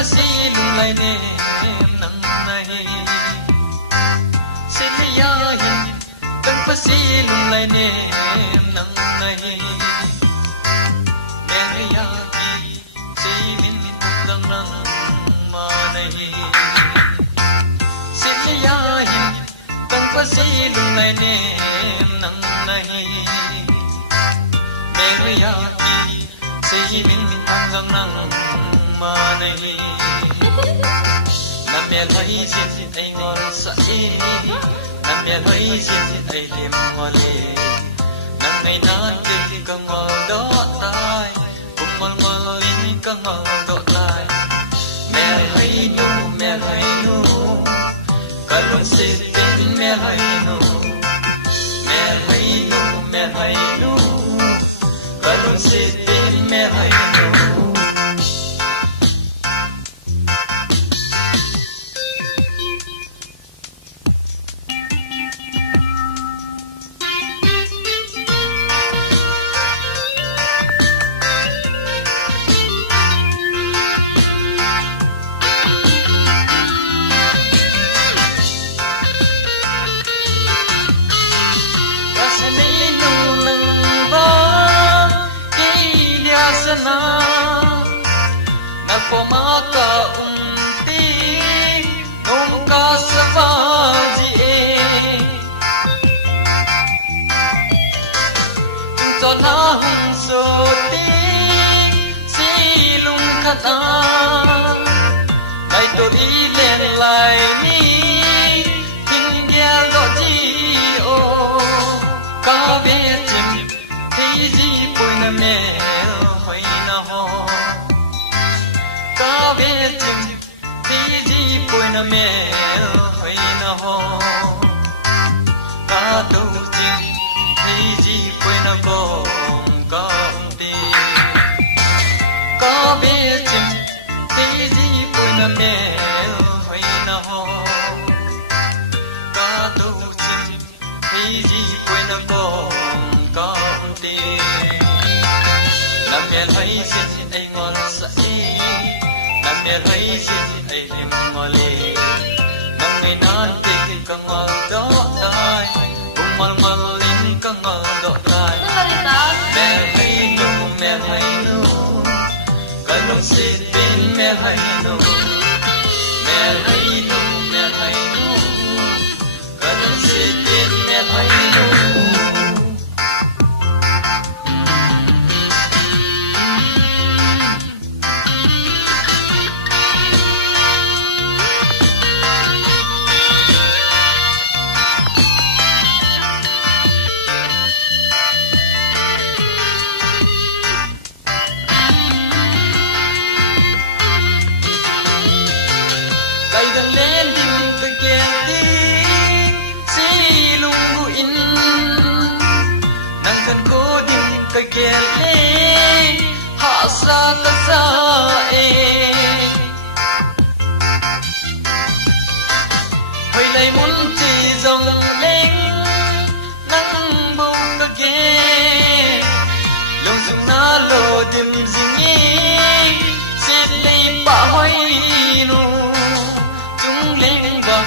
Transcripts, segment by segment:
pasi lung lai ne nang nahi siliya hin tang pasi lung lai ne nang nahi meriya ki seilin lang nang ma nahi siliya hin tang pasi lung lai ne nang nahi meriya ki seilin lang nang ma nahi nam mẹ thấy xin ai ngon say nam mẹ thấy xin ai liềm hoa lệ nam ngày nát kinh càng ngon đó tai cùng ngon ngon linh càng ngon đó tai mẹ hay nu cả luôn xin bên mẹ hay nu cả luôn xin bên mẹ hay nu Napomaka umti nungka savaji Tona hung soti silung khata Lai tori len lai ni Hindia lo ji o Ka be chim Thei ji poi na me hoi na ho Ka be chim Thei ji poi na me hoi na ho Ka do chim Thei ji poi na ko ka ti Ka be chim Thei ji poi na me hoi na ho Ka do chim Thei ji poi na ko ka ti Nam mẹ thấy xin ai ngon say Nam mẹ thấy xin ai liềm hoa lệ Nam ngày nát kinh càng ngon đó tai cùng ngon ngon linh càng ngon đó tai mẹ hay nu cả lòng xin bên mẹ hay nu cả lòng xin bên mẹ hay nu sa ta sa hồi lại muốn chỉ dòng lên nắng bông ta ghé lòng rừng na lô tìm gì xin lấy bà hoài nu chúng lên và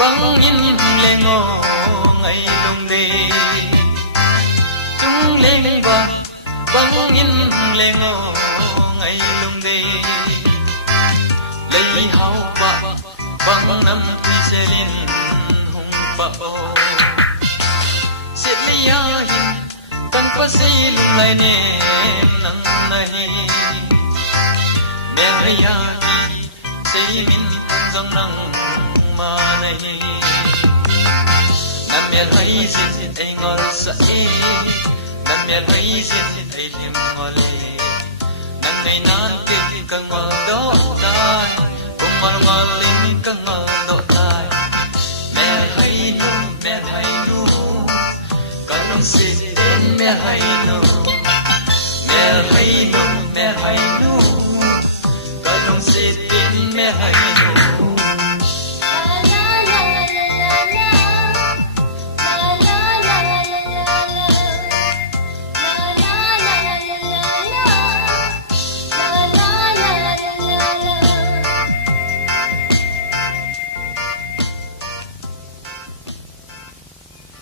băng in lên ngô ngày lùng đi chúng lên và băng in lên ngô ngày lùng đi lấy hao bạc băng năm thì sẽ lên hùng bão sẽ lấy ya hin tăng pa say lùng lại nè nắng này mẹ ya hi say min dòng nắng mà này nam mẹ thấy xin ai ngon say nam mẹ thấy xin ai liềm hoa lệ nam ngày nát kinh càng ngon đó tai cùng ngon ngon linh càng ngon đó tai mẹ hay nu cả lòng xin đến mẹ hay nu